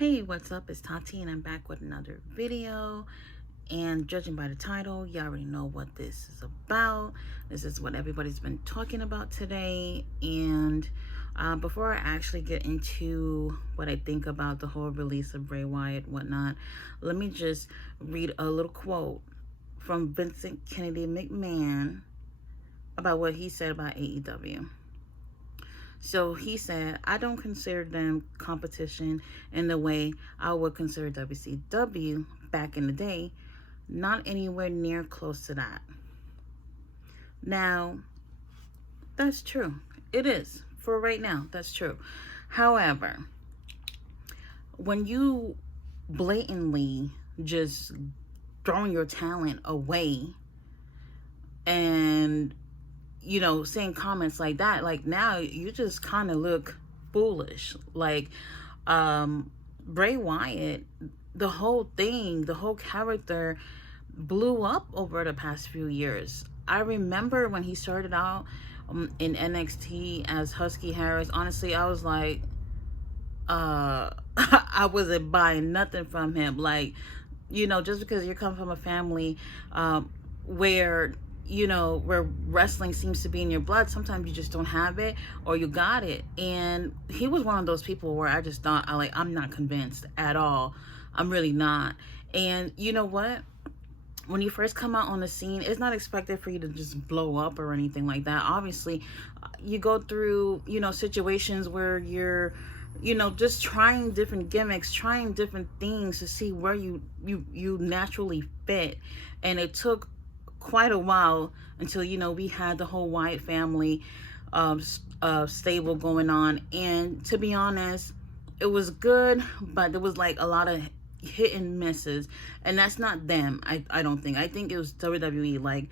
Hey, what's up? It's Tati and I'm back with another video. And judging by the title, you already know what this is about. This is what everybody's been talking about today. And before I actually get into what I think about the whole release of Bray Wyatt and whatnot, let me just read a little quote from Vincent Kennedy McMahon about what he said about AEW. So he said, I don't consider them competition in the way I would consider WCW back in the day, not anywhere near close to that. Now, that's true. It is. For right now, that's true. However, when you blatantly just throwing your talent away and saying comments like that, like now you just kind of look foolish. Like, Bray Wyatt, the whole thing, the whole character blew up over the past few years. I remember when he started out in NXT as Husky Harris. Honestly, I was like, I wasn't buying nothing from him. Like, just because you come from a family where where wrestling seems to be in your blood, sometimes you just don't have it or you got it. And he was one of those people where I just thought, I'm not convinced at all. I'm really not. And you know what? When you first come out on the scene, it's not expected for you to just blow up or anything like that. Obviously, you go through, situations where you're, just trying different gimmicks, trying different things to see where you naturally fit. And it took quite a while until we had the whole Wyatt family stable going on. And to be honest, it was good, but there was like a lot of hit and misses, and that's not them. I don't think. I think it was WWE. Like,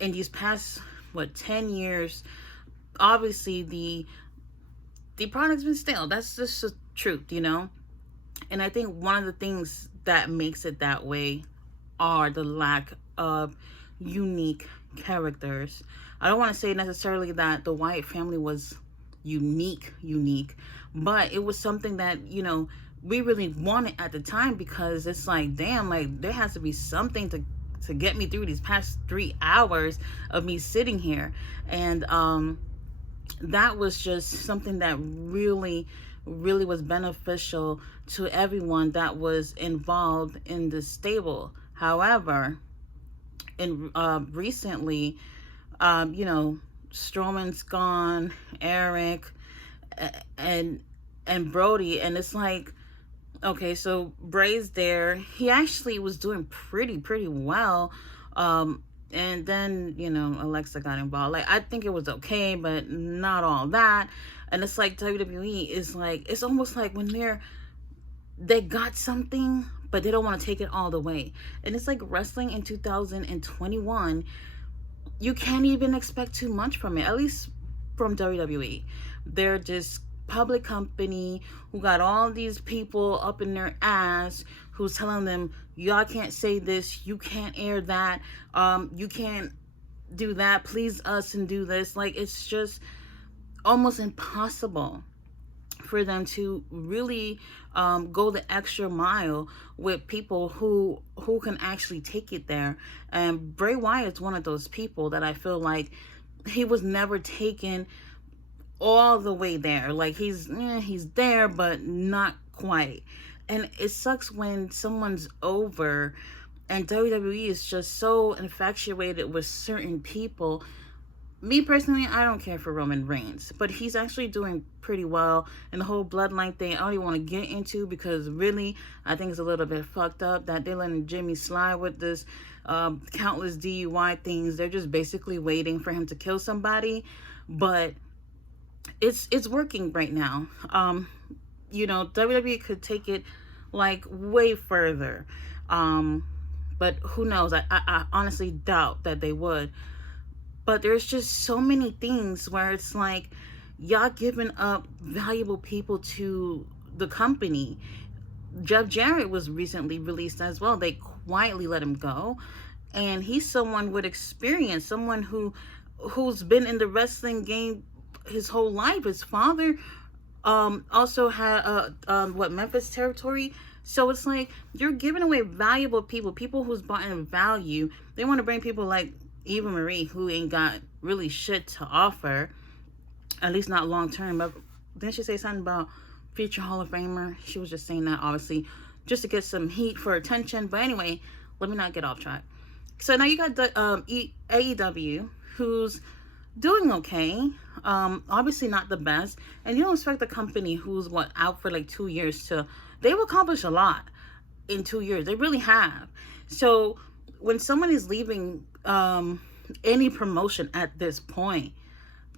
in these past 10 years, obviously the product's been stale. That's just the truth, and I think one of the things that makes it that way are the lack of unique characters. I don't want to say necessarily that the Wyatt family was unique, but it was something that we really wanted at the time, because it's like, damn, like there has to be something to get me through these past 3 hours of me sitting here. And that was just something that really was beneficial to everyone that was involved in the stable. However, and recently, Strowman's gone, Eric, and Brody, and it's like, okay, so Bray's there. He actually was doing pretty well, and then Alexa got involved. Like, I think it was okay, but not all that. And it's like WWE is like, it's almost like when they got something, but they don't want to take it all the way. And it's like wrestling in 2021, you can't even expect too much from it, at least from WWE. They're just public company who got all these people up in their ass who's telling them, y'all can't say this, you can't air that, you can't do that, please us and do this. Like, it's just almost impossible for them to really go the extra mile with people who can actually take it there. And Bray Wyatt's one of those people that I feel like he was never taken all the way there. Like, he's there, but not quite. And it sucks when someone's over, and WWE is just so infatuated with certain people. Me personally, I don't care for Roman Reigns, but he's actually doing pretty well. And the whole bloodline thing, I don't even want to get into, because really, I think it's a little bit fucked up that they're letting Jimmy slide with this countless DUI things. They're just basically waiting for him to kill somebody, but it's working right now. WWE could take it like way further, but who knows? I honestly doubt that they would. But there's just so many things where it's like, y'all giving up valuable people to the company. Jeff Jarrett was recently released as well. They quietly let him go. And he's someone with experience, someone who's been in the wrestling game his whole life. His father also had Memphis territory. So it's like you're giving away valuable people who's bought in value. They want to bring people like Eva Marie, who ain't got really shit to offer, at least not long term. But didn't she say something about future Hall of Famer? She was just saying that, obviously, just to get some heat for attention. But anyway, let me not get off track. So now you got the AEW, who's doing okay. Obviously not the best. And you don't expect a company who's out for like 2 years to, they've accomplished a lot in 2 years. They really have. So when someone is leaving any promotion at this point,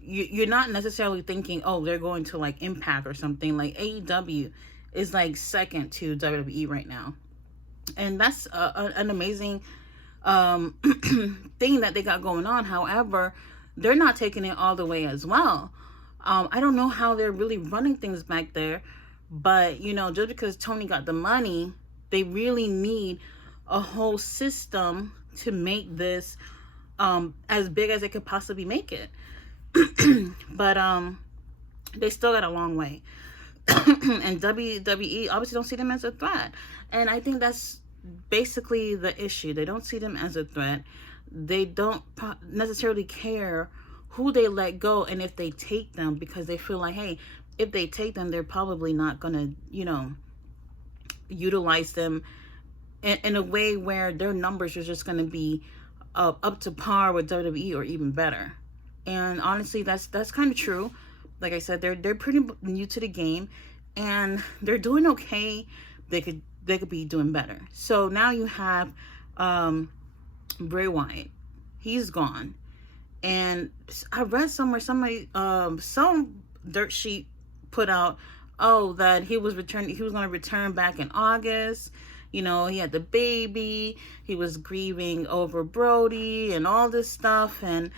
you're not necessarily thinking, oh, they're going to like Impact or something. Like AEW is like second to WWE right now. And that's an amazing thing that they got going on. However, they're not taking it all the way as well. I don't know how they're really running things back there, but you know, just because Tony got the money, they really need a whole system to make this as big as they could possibly make it. But they still got a long way. And WWE obviously don't see them as a threat. And I think that's basically the issue. They don't see them as a threat. They don't necessarily care who they let go and if they take them, because they feel like, hey, if they take them, they're probably not going to, you know, utilize them in a way where their numbers are just going to be up to par with WWE or even better. And honestly, that's kind of true. Like I said, they're pretty new to the game, and they're doing okay. They could be doing better. So now you have Bray Wyatt. He's gone, and I read somewhere some dirt sheet put out, oh, that he was going to return back in August. You know, he had the baby. He was grieving over Brody and all this stuff, and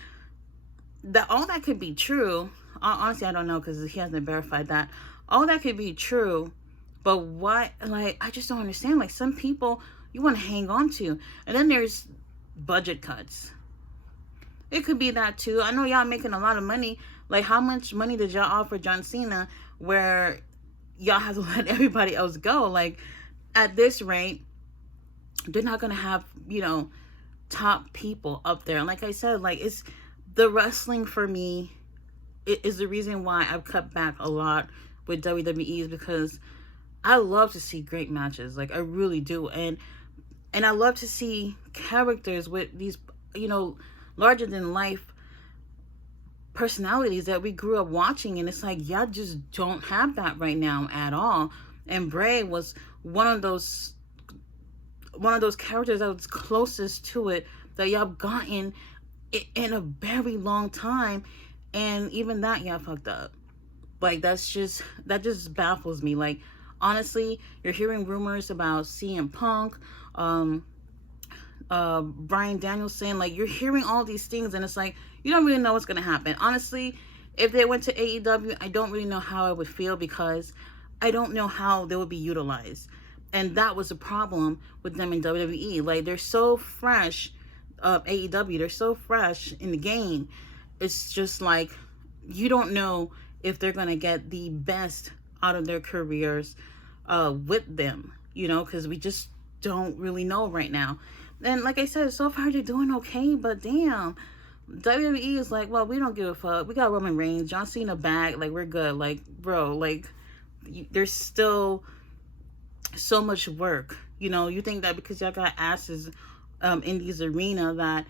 all that could be true. Honestly, I don't know, because he hasn't verified that. All that could be true, but what, like, I just don't understand. Like, some people you want to hang on to, and then there's budget cuts. It could be that too. I know y'all making a lot of money. Like, how much money did y'all offer John Cena where y'all have to let everybody else go? Like, at this rate, they're not gonna have, you know, top people up there. And like I said, like, it's the wrestling for me. It is the reason why I've cut back a lot with WWE, is because I love to see great matches. Like, I really do. And I love to see characters with these, you know, larger than life personalities that we grew up watching. And it's like, y'all just don't have that right now at all. And Bray was one of those characters that was closest to it that y'all gotten in a very long time. And even that, y'all fucked up. Like, that just baffles me. Like, honestly, you're hearing rumors about CM Punk, Bryan Danielson. Like, you're hearing all these things, and it's like, you don't really know what's going to happen. Honestly, if they went to AEW, I don't really know how I would feel, because I don't know how they would be utilized. And that was a problem with them in WWE. Like, they're so fresh, AEW, they're so fresh in the game. It's just like, you don't know if they're going to get the best out of their careers with them, you know, because we just don't really know right now. And like I said, so far they're doing okay, but damn, WWE is like, well, we don't give a fuck. We got Roman Reigns, John Cena back, like, we're good. Like, bro, like, there's still so much work. You know, you think that because y'all got asses in these arena that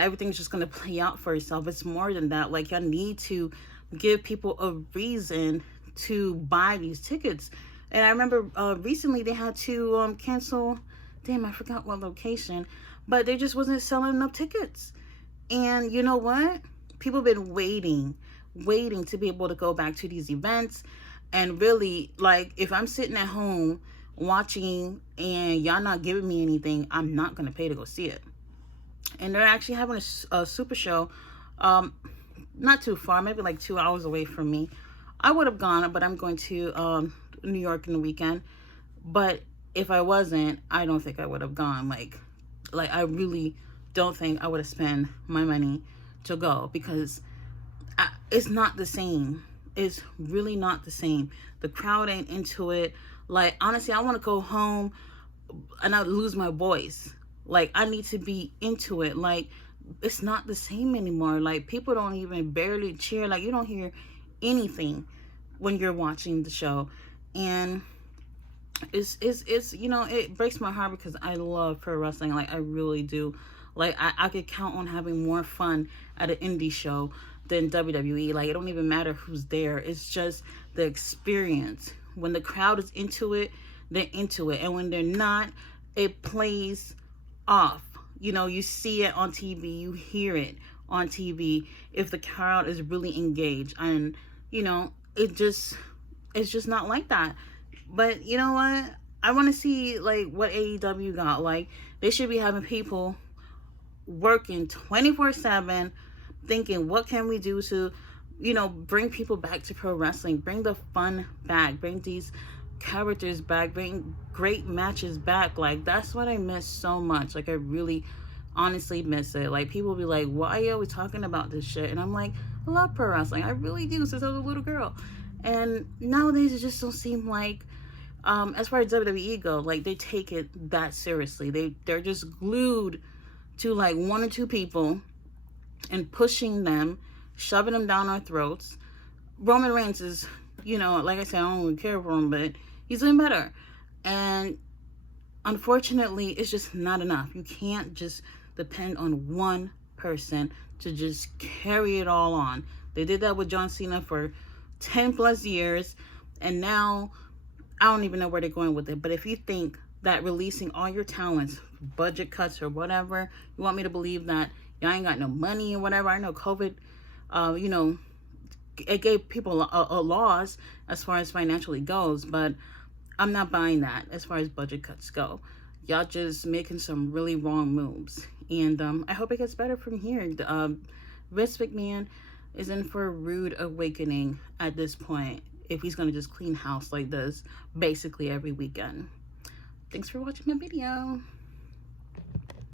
everything's just going to play out for itself. It's more than that. Like, y'all need to give people a reason to buy these tickets. And I remember recently they had to cancel, damn, I forgot what location, but they just wasn't selling enough tickets. And you know what? People have been waiting to be able to go back to these events. And really, like, if I'm sitting at home watching and y'all not giving me anything, I'm not going to pay to go see it. And they're actually having a super show, not too far, maybe like 2 hours away from me. I would have gone, but I'm going to New York in the weekend. But if I wasn't, I don't think I would have gone. Like I really don't think I would have spent my money to go, because it's not the same. is really not the same. The crowd ain't into it. Like, honestly, I want to go home and I lose my voice. Like, I need to be into it. Like, it's not the same anymore. Like, people don't even barely cheer. Like, you don't hear anything when you're watching the show. And it's you know, it breaks my heart because I love pro wrestling. Like, I really do. Like, I could count on having more fun at an indie show than WWE. Like, it don't even matter who's there. It's just the experience. When the crowd is into it, they're into it. And when they're not, it plays off. You know, you see it on TV, you hear it on TV if the crowd is really engaged. And, you know, it's just not like that. But you know what? I want to see, like, what AEW got. Like, they should be having people working 24/7, thinking, what can we do to, you know, bring people back to pro wrestling, bring the fun back, bring these characters back, bring great matches back. Like, that's what I miss so much. Like, I really honestly miss it. Like, people be like, why are we talking about this shit? And I'm like, I love pro wrestling. I really do, since I was a little girl. And nowadays it just don't seem like, as far as WWE go, like, they take it that seriously. They're just glued to like one or two people and pushing them, shoving them down our throats. Roman Reigns is, you know, like I said, I don't really care for him, but he's doing better. And unfortunately, it's just not enough. You can't just depend on one person to just carry it all on. They did that with John Cena for 10 plus years, and now I don't even know where they're going with it. But if you think that releasing all your talents, budget cuts or whatever, you want me to believe that y'all ain't got no money or whatever. I know COVID, you know, it gave people a loss as far as financially goes, but I'm not buying that as far as budget cuts go. Y'all just making some really wrong moves. And I hope it gets better from here. Vince McMahon is in for a rude awakening at this point if he's going to just clean house like this basically every weekend. Thanks for watching my video.